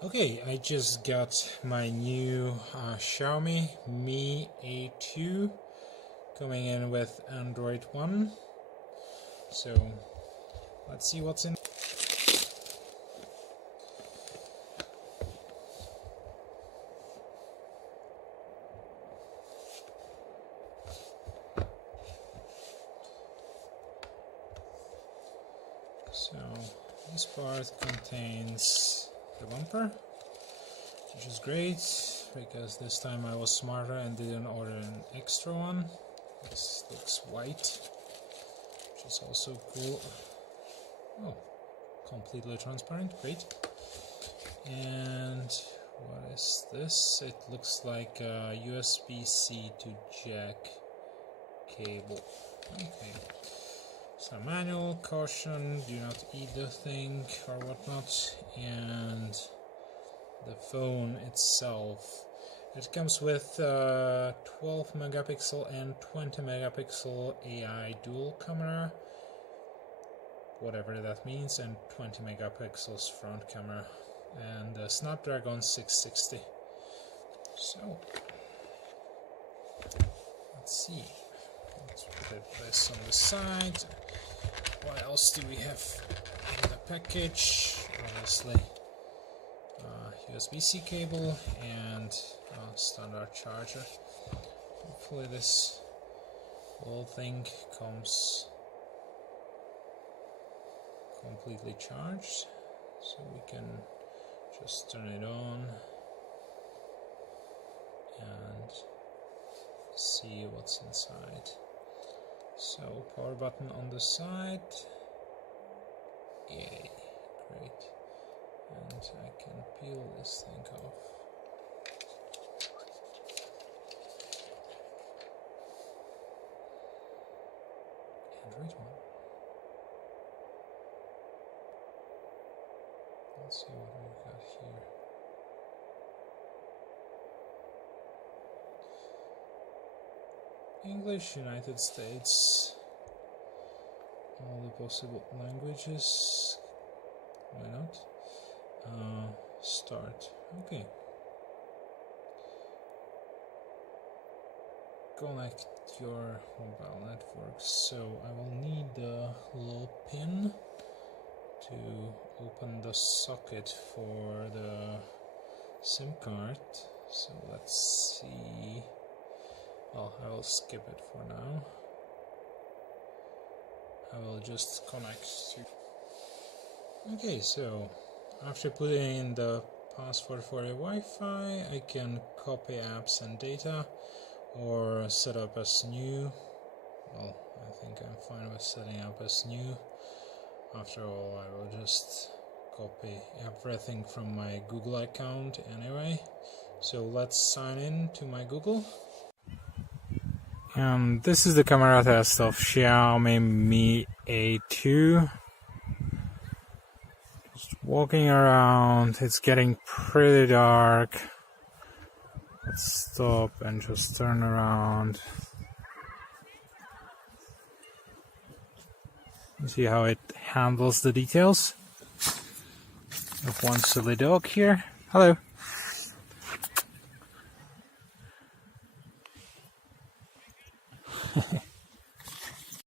Okay, I just got my new Xiaomi Mi A2 coming in with Android 1. So let's see what's in. So this part contains the bumper, which is great because this time I was smarter and didn't order an extra one. This looks white, which is also cool. Oh, completely transparent, great. And what is this? It looks like a USB-C to jack cable. Okay. Some manual, caution, do not eat the thing or whatnot, and the phone itself. It comes with 12 megapixel and 20 megapixel AI dual camera, whatever that means, and 20 megapixels front camera, and Snapdragon 660. So, let's see. Let's put this on the side. What else do we have in the package? Obviously, USB-C cable and standard charger. Hopefully this whole thing comes completely charged, so we can just turn it on and see what's inside. So, power button on the side. Yay, great. And I can peel this thing off. Android 1. Let's see what we've got here. English, United States, all the possible languages, why not? Start, okay. Connect your mobile network, so I will need the little pin to open the socket for the SIM card, so let's see. Well, I will skip it for now. I will just connect to... Okay, so after putting in the password for the Wi-Fi, I can copy apps and data or set up as new. Well, I think I'm fine with setting up as new. After all, I will just copy everything from my Google account anyway. So let's sign in to my Google. This is the camera test of Xiaomi Mi A2. Just walking around, it's getting pretty dark. Let's stop and just turn around. See how it handles the details. We have one silly dog here. Hello.